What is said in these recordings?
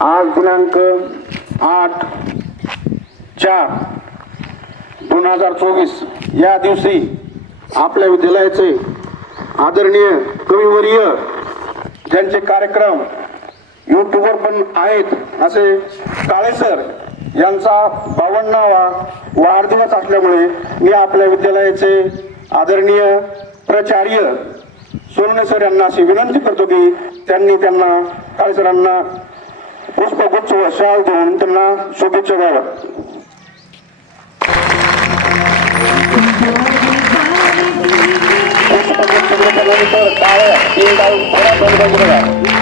आज दिनांक आठ चार दोन हजार चोवीस. या दिवशी आपल्या विद्यालयाचे आदरणीय कविवर्य ज्यांचे कार्यक्रम यूट्यूबवर पण आहेत असे काळे सर यांचा बावन्नावा वाढदिवस असल्यामुळे मी आपल्या विद्यालयाचे आदरणीय प्राचार्य सोनवणे सर यांना अशी विनंती करतो की त्यांनी त्यांना काळे सरांना पुष्पगुच्छ व शाल देऊन त्यांना शुभेच्छा द्याव्यात पुष्पगुच्छ घेतल्यानंतर टाळ्या तीन डाव थोडा बंद बंद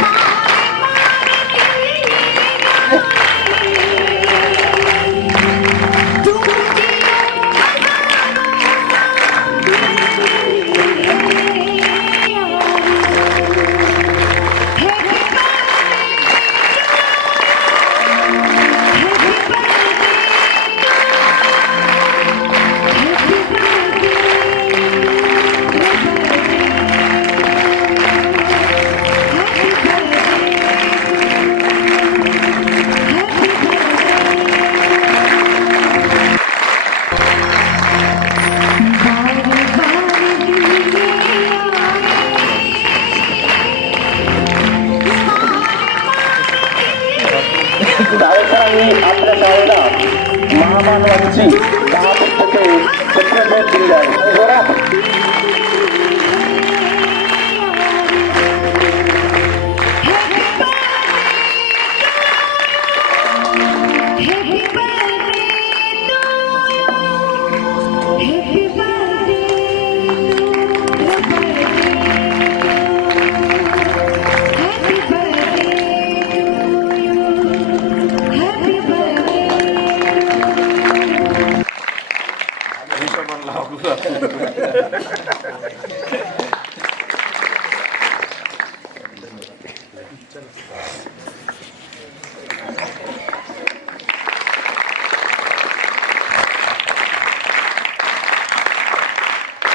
అప్రసాయిన మహామాను వచ్చి Alhamdulillah.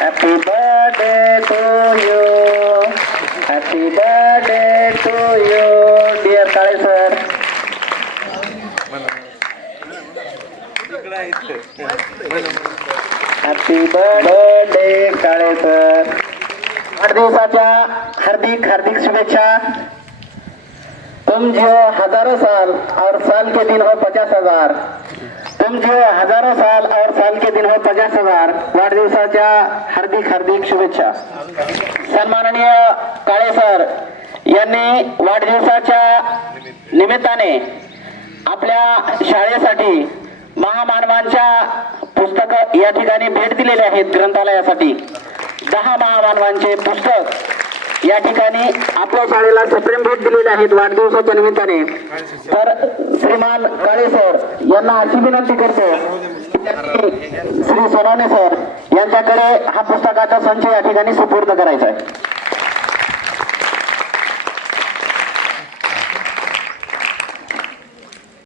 Happy birthday to you. Happy birthday to you, dear Kaiser. Mana? Mana? Mana? Mana? Mana? Mana? Happy birthday Kale sir वाढदिवसाच्या हार्दिक हार्दिक शुभेच्छा. तुम जियो हजारो साल और साल के दिन हो पचास हजार. तुम जियो हजारो साल और साल के दिन हो पचास हजार. वाढदिवसाच्या हार्दिक हार्दिक शुभेच्छा. सन्माननीय काळे सर यांनी वाढदिवसाच्या निमित्ताने आपल्या शाळेसाठी महामानवांच्या या ठिकाणी भेट दिलेले आहेत ग्रंथालयासाठी. दहा महामानवांचे पुस्तक. या ठिकाणी आपल्या शाळेला सप्रेम भेट दिलेले आहेत वाढदिवसाच्या निमित्ताने. तर श्रीमान काळे सर यांना अशी विनंती करतो. श्री सोनवणे सर यांच्याकडे हा पुस्तकाचा संच या ठिकाणी सुपूर्द करायचा आहे.